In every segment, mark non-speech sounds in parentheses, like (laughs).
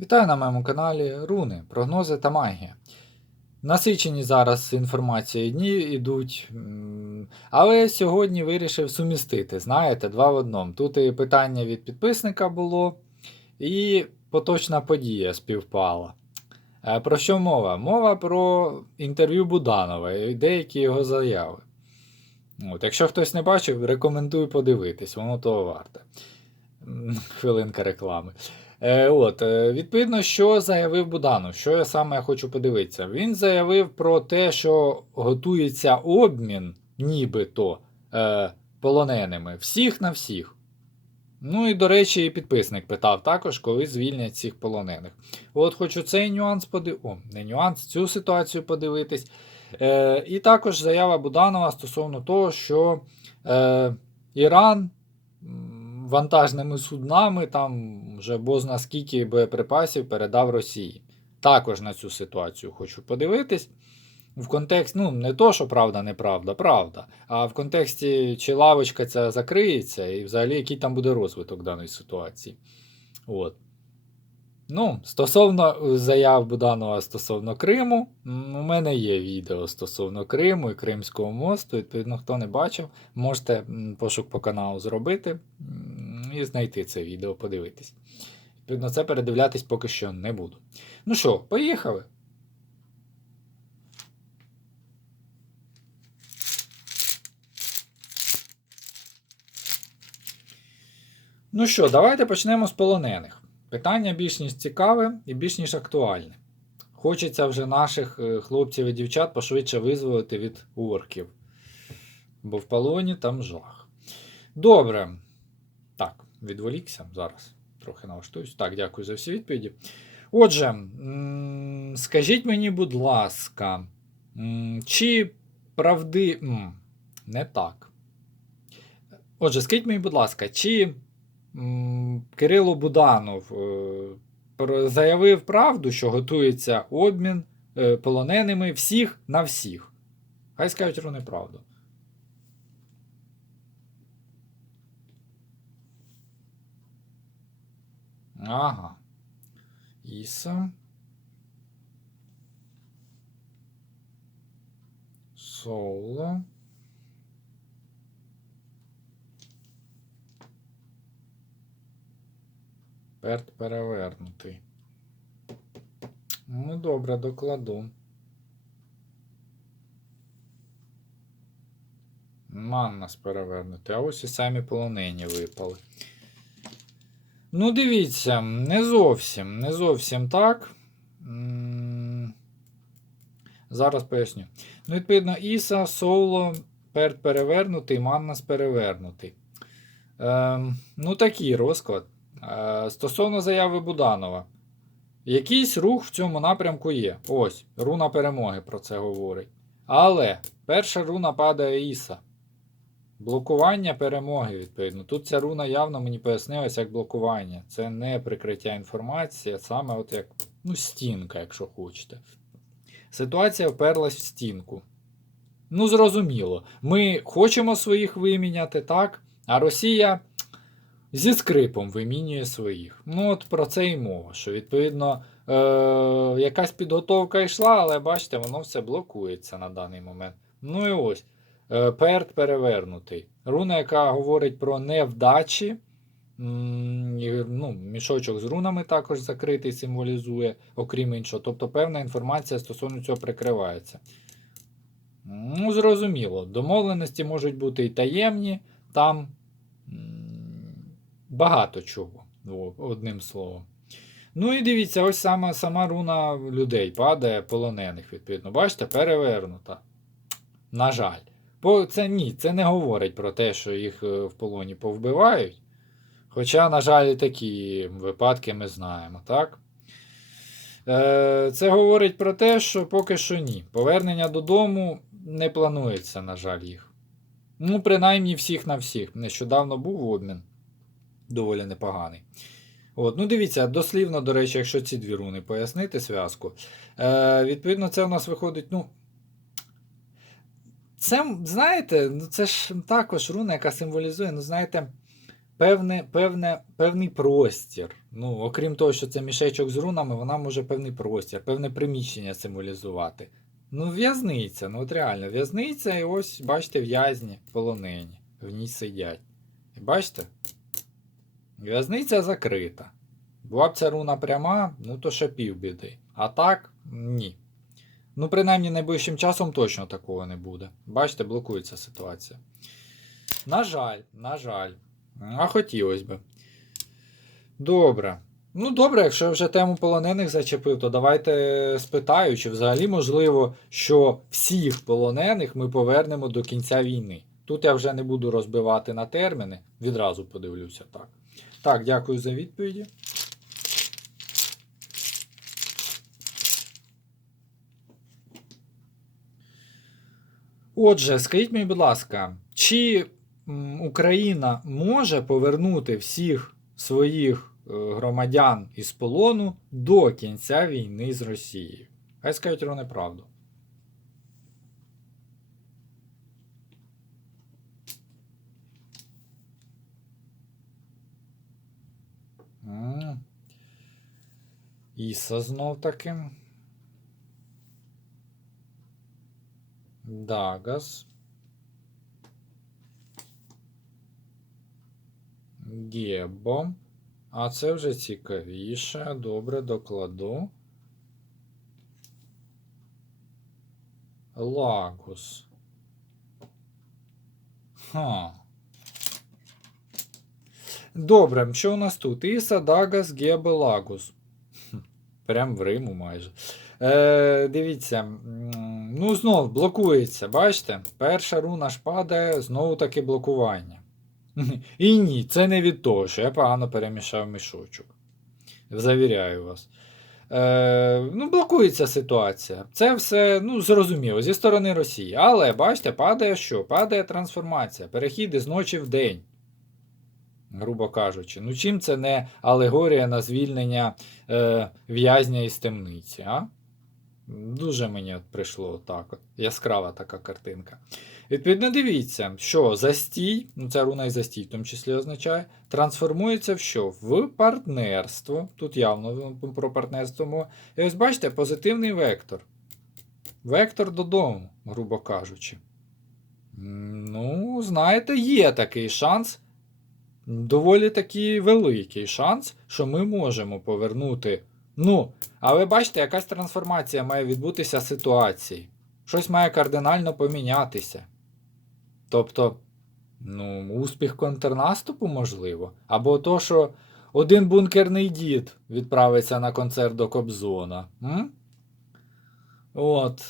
Вітаю на моєму каналі Руни, прогнози та магія. Насичені зараз інформацією дні йдуть. Але сьогодні вирішив сумістити, знаєте, два в одному. Тут і питання від підписника було, і поточна подія співпала. Е, Про що мова? Мова про інтерв'ю Буданова і деякі його заяви. От, якщо хтось не бачив, рекомендую подивитись, воно того варте. Хвилинка реклами. Е, от, е, відповідно, що заявив Буданов, що я саме хочу подивитися. Він заявив про те, що готується обмін, нібито е, полоненими, всіх на всіх. Ну і, до речі, і підписник питав також, коли звільнять цих полонених. От хочу цей нюанс подивитися. О, не нюанс, цю ситуацію подивитись. Е, і також заява Буданова стосовно того, що е, Іран вантажними суднами там вже бозна скільки боєприпасів передав Росії. Також на цю ситуацію хочу подивитись. В контексті, ну, не то, що правда, неправда, правда. А в контексті, чи лавочка ця закриється, і взагалі який там буде розвиток даної ситуації. От. Ну, стосовно е, заяв Буданова стосовно Криму, у мене є відео стосовно Криму і Кримського мосту. Відповідно, хто не бачив, можете пошук по каналу зробити і знайти це відео, подивитись. Відповідно, це передивлятись поки що не буду. Ну що, поїхали? Ну що, давайте почнемо з полонених. Питання більш ніж цікаве і більш ніж актуальне. Хочеться вже наших е, хлопців і дівчат пошвидше визволити від орків. Бо в полоні там жах. Добре. Так, відволікся зараз. Трохи налаштуюсь. Так, дякую за всі відповіді. Отже, скажіть мені, будь ласка, чи правди. Не так. Отже, скажіть мені, будь ласка, чи Кирило Буданов е, заявив правду, що готується обмін е, полоненими всіх на всіх. Хай скажуть вони правду. Ага. Іса. Соло. Перт перевернутий. Ну, добре, докладу. Маннас перевернутий. А ось і самі полонені випали. Ну, дивіться, не зовсім, не зовсім так. Зараз поясню. Ну, відповідно, Іса, Соло, Перт перевернутий, Маннас перевернутий. Ем, ну, такий розклад. Е, Стосовно заяви Буданова. Якийсь рух в цьому напрямку є. Ось, руна перемоги про це говорить. Але перша руна падає Іса. Блокування перемоги, відповідно. Тут ця руна явно мені пояснилась як блокування. Це не прикриття інформації, а саме от як ну, стінка, якщо хочете. Ситуація вперлась в стінку. Ну, зрозуміло. Ми хочемо своїх виміняти, так? А Росія зі скрипом вимінює своїх. Ну, от про це і мова. Що, відповідно, е- якась підготовка йшла, але бачите, воно все блокується на даний момент. Ну і ось. Е, Перт перевернутий. Руна, яка говорить про невдачі. Ну, Мішочок з рунами також закритий, символізує, окрім іншого. Тобто певна інформація стосовно цього прикривається. Ну, зрозуміло. Домовленості можуть бути і таємні, там багато чого, одним словом. Ну і дивіться, ось сама, сама руна людей падає, полонених, відповідно. Бачите, перевернута. На жаль. Бо це ні, це не говорить про те, що їх е, в полоні повбивають. Хоча, на жаль, і такі випадки ми знаємо, так? Е, Це говорить про те, що поки що ні. Повернення додому не планується, на жаль, їх. Ну, принаймні, всіх на всіх. Нещодавно був обмін. Доволі непоганий. От, ну дивіться, дослівно, до речі, якщо ці дві руни пояснити зв'язку. Е, Відповідно, це у нас виходить, ну. Це, знаєте, ну це ж також руна, яка символізує, ну, знаєте, певне, певне, певний простір. Ну, окрім того, що це мішечок з рунами, вона може певний простір, певне приміщення символізувати. Ну, в'язниця, ну от реально, в'язниця, і ось, бачите, в'язні, полонені, в ній сидять. Бачите? В'язниця закрита. Була б ця руна пряма, ну то ще півбіди. А так, ні. Ну, принаймні, найближчим часом точно такого не буде. Бачите, блокується ситуація. На жаль, на жаль. А хотілося б. Добре. Ну, добре, якщо я вже тему полонених зачепив, то давайте спитаю, чи взагалі можливо, що всіх полонених ми повернемо до кінця війни. Тут я вже не буду розбивати на терміни, відразу подивлюся так. Так, дякую за відповіді. Отже, скажіть мені, будь ласка, чи Україна може повернути всіх своїх е, громадян із полону до кінця війни з Росією? Хай скажуть вони правду. М. Іса знов таки. Дагас. Гебо. А це вже цікавіше. Добре, докладу. Лагус. Ха. Добре, що у нас тут? Іса, Дагас, Гебе, Лагус. Хм, Прям в Риму майже. Е, дивіться, ну знов блокується, бачите? Перша руна ж падає, знову таки блокування. (laughs) І ні, це не від того, що я погано перемішав мішочок. Завіряю вас. Е, ну, блокується ситуація. Це все ну, зрозуміло зі сторони Росії. Але бачите, падає що? Падає трансформація. Перехід із ночі в день. Грубо кажучи. Ну чим це не алегорія на звільнення е, в'язня із темниці, а? Дуже мені от прийшло так. От. Яскрава така картинка. Відповідно, дивіться, що застій, ну ця руна і застій в тому числі означає, трансформується в що? В партнерство. Тут явно про партнерство мова. І ось бачите, позитивний вектор. Вектор додому, грубо кажучи. Ну, знаєте, є такий шанс. Доволі такий великий шанс, що ми можемо повернути. Ну, але бачите, якась трансформація має відбутися ситуації. Щось має кардинально помінятися. Тобто, ну, успіх контрнаступу можливо. Або то, що один бункерний дід відправиться на концерт до Кобзона. М? От.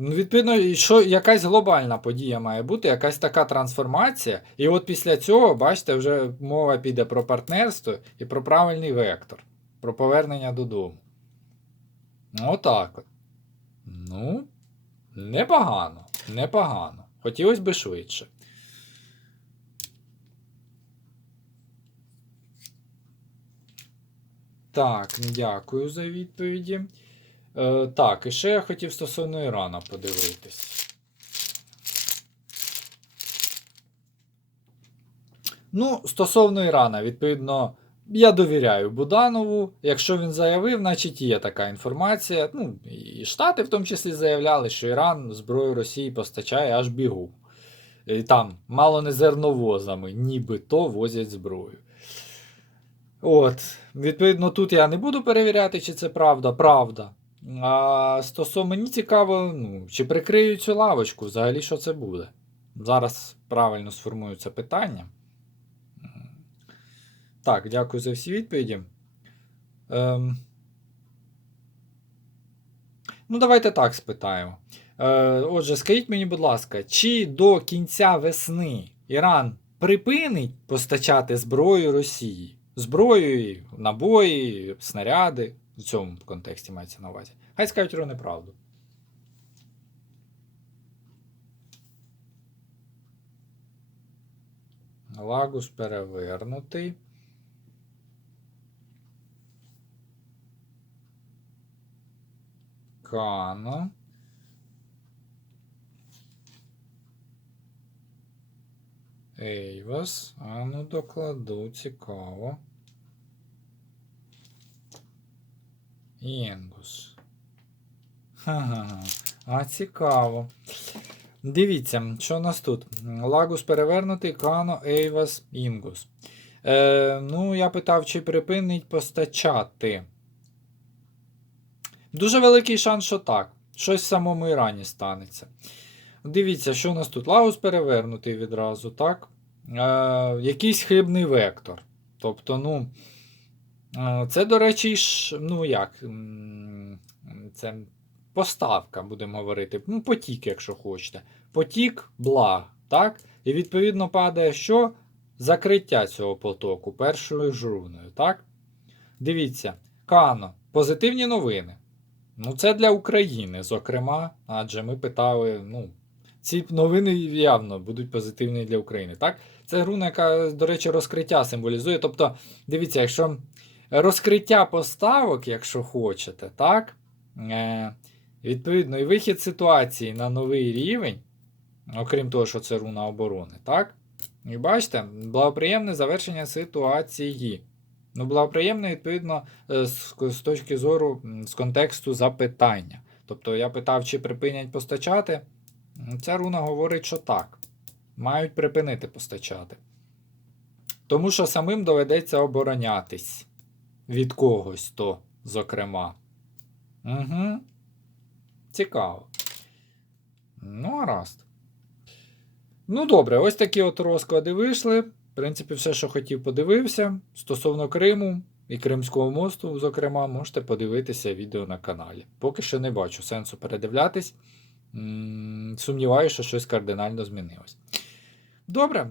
Ну, Відповідно, що якась глобальна подія має бути, якась така трансформація. І от після цього, бачите, вже мова піде про партнерство і про правильний вектор, про повернення додому. Отак от. Ну, непогано, непогано. Хотілося б швидше. Так, дякую за відповіді. Е, так, і ще я хотів стосовно Ірана подивитись. Ну, стосовно Ірана, відповідно, я довіряю Буданову. Якщо він заявив, значить є така інформація. Ну, і Штати в тому числі заявляли, що Іран зброю Росії постачає аж бігу. І там мало не зерновозами, нібито возять зброю. От, відповідно, тут я не буду перевіряти, чи це правда. Правда. А стосовно мені цікаво, ну, чи прикриють цю лавочку, взагалі що це буде. Зараз правильно сформую це питання. Так, дякую за всі відповіді. Ем... Ну, давайте так спитаємо. Е, отже, скажіть мені, будь ласка, чи до кінця весни Іран припинить постачати зброю Росії? Зброю, набої, снаряди. В цьому контексті мається на увазі. Хай скажуть про неправду. Лагус перевернутий. Кано. Ейвас. А ну докладу, цікаво. Інгус. Ха-ха. А цікаво. Дивіться, що у нас тут? Лагус перевернутий, Кано, Ейвас, Інгус. Е, ну, я питав, чи припинить постачати. Дуже великий шанс, що так. Щось в самому Ірані станеться. Дивіться, що у нас тут? Лагус перевернутий відразу, так? Е, якийсь хибний вектор. Тобто, ну. Це, до речі, ж, ну як, це поставка, будемо говорити. Ну, потік, якщо хочете. Потік благ, так? І відповідно падає що? Закриття цього потоку першою ж руною, так? Дивіться, Кано, позитивні новини. Ну, це для України, зокрема, адже ми питали, ну, ці новини явно будуть позитивні для України, так? Це руна, яка, до речі, розкриття символізує. Тобто, дивіться, якщо розкриття поставок, якщо хочете, так? Е, відповідно, і вихід ситуації на новий рівень, окрім того, що це руна оборони, так? І бачите, благоприємне завершення ситуації. Ну, благоприємне, відповідно, е, з, з точки зору, з контексту запитання. Тобто я питав, чи припинять постачати. Ця руна говорить, що так. Мають припинити постачати. Тому що самим доведеться оборонятись від когось то, зокрема. Угу. Цікаво. Ну, гаразд. Ну, добре, ось такі от розклади вийшли. В принципі, все, що хотів, подивився. Стосовно Криму і Кримського мосту, зокрема, можете подивитися відео на каналі. Поки що не бачу сенсу передивлятись. Сумніваюся, що щось кардинально змінилось. Добре.